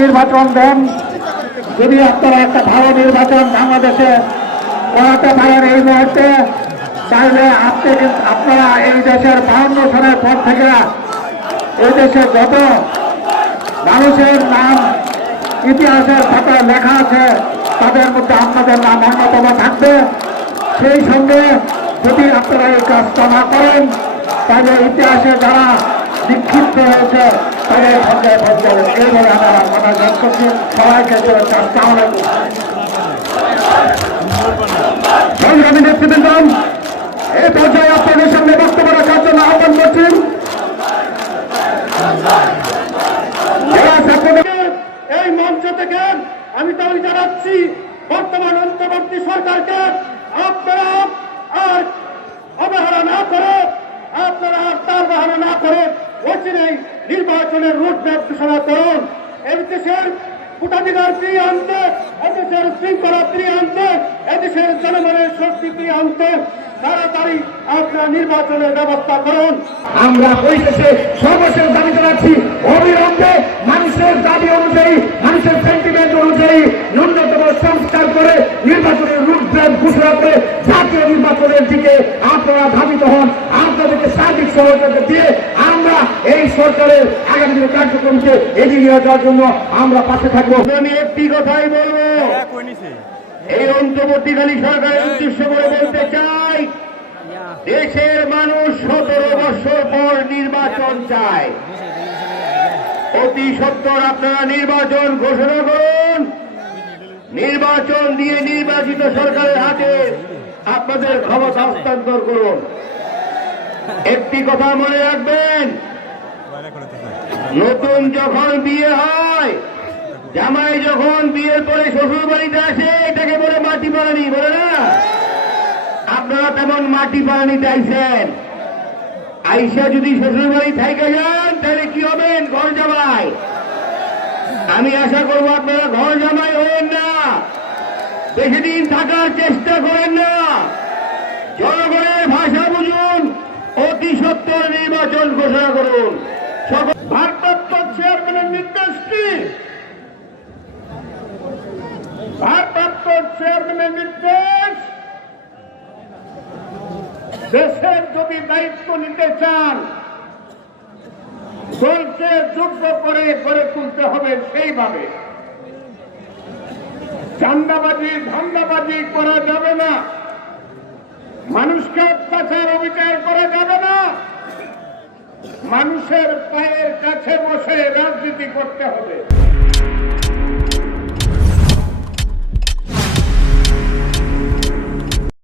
নির্বাচন দেন। যদি আপনারা একটা ভালো নির্বাচন বাংলাদেশে করাতে পারেন এই মুহূর্তে, তাহলে আপনি আপনারা এই দেশের বাহান্ন সালের পর থেকে এই দেশে যত মানুষের নাম, ইতিহাসের খাতায় লেখা আছে, তাদের মধ্যে আপনাদের নাম অন্যতম থাকবে। সেই সঙ্গে যদি আপনারা এই কাজটা না করেন, তাহলে ইতিহাসে যারা বিক্ষিপ্ত হয়েছে, তাদের সঙ্গে এইভাবে আমরা আমরা করছি সবাইকে চাওয়া সংগ্রামী নেতৃবৃন্দ এই পর্যায়ে আপনাদের সামনে বক্তব্য রাখার জন্য আহ্বান করছি। জেলা ছাত্রলীগের এই মঞ্চ থেকে আমি দাবি জানাচ্ছি, বর্তমান অন্তর্বর্তী সরকারকে আপনারা আর অবহেলা না করে, আপনারা আর তার বাহানা না করে, অচিরেই নির্বাচনের রুটম্যাপ ঘোষণা করুন। এই দেশের ভোটাধিকার ফিরিয়ে আনতে, এদেশের শৃঙ্খলা ফিরিয়ে আনতে, এদেশের জনগণের শক্তি আনতে তাড়াতাড়ি আপনারা নির্বাচনের ব্যবস্থা করুন। আমরা পরিশেষে সর্বশেষ দাবি জানাচ্ছি, অবিলম্বে মানুষের দাবি অনুযায়ী, মানুষের সেন্টিমেন্ট অনুযায়ী ন্যূনতম সংস্কার করে নির্বাচনের রূপরেখ ঘোষণা করে জাতীয় নির্বাচনের দিকে আপনারা ধাবিত হন। আপনাদেরকে সার্বিক সহযোগিতা দিয়ে সরকারের আগামী দিনের কার্যক্রমকে এগিয়ে নিয়ে যাওয়ার জন্য আমরা পাশে থাকব। আমি একটি কথাই বলব। এই সরকারের উদ্দেশ্য করে বলতে চাই, দেশের মানুষ সতেরো বছর পর নির্বাচন চায়। অতি সত্তর আপনারা নির্বাচন ঘোষণা করুন। নির্বাচন দিয়ে নির্বাচিত সরকারের হাতে আপনাদের ক্ষমতা হস্তান্তর করুন। একটি কথা মনে রাখবেন নতুন যখন বিয়ে হয়, জামাই যখন বিয়ের পরে শ্বশুর বাড়িতে আসে, এটাকে বলে মাটি পালানি বলে না? আপনারা তেমন মাটি পালানিতে আইসেন আইসা যদি শ্বশুর বাড়ি থাইকে যান, তাহলে কি হবেন? ঘর জামাই। আমি আশা করব আপনারা ঘর জামাই হবেন না। বেশি দিন থাকার চেষ্টা করেন না। জনগণের ভাষা বুঝুন, অতি সত্তর নির্বাচন ঘোষণা করুন। চেয়ারম্যানের নির্দেশ দেশের যদি দায়িত্ব নিতে চান দলকে যোগ্য করে গড়ে তুলতে হবে সেইভাবে। চান্দাবাজি, ধান্দাবাজি করা যাবে না। মানুষকে অত্যাচার, অবিচার করা যাবে না। মানুষের পায়ের কাছে বসে রাজনীতি করতে হবে।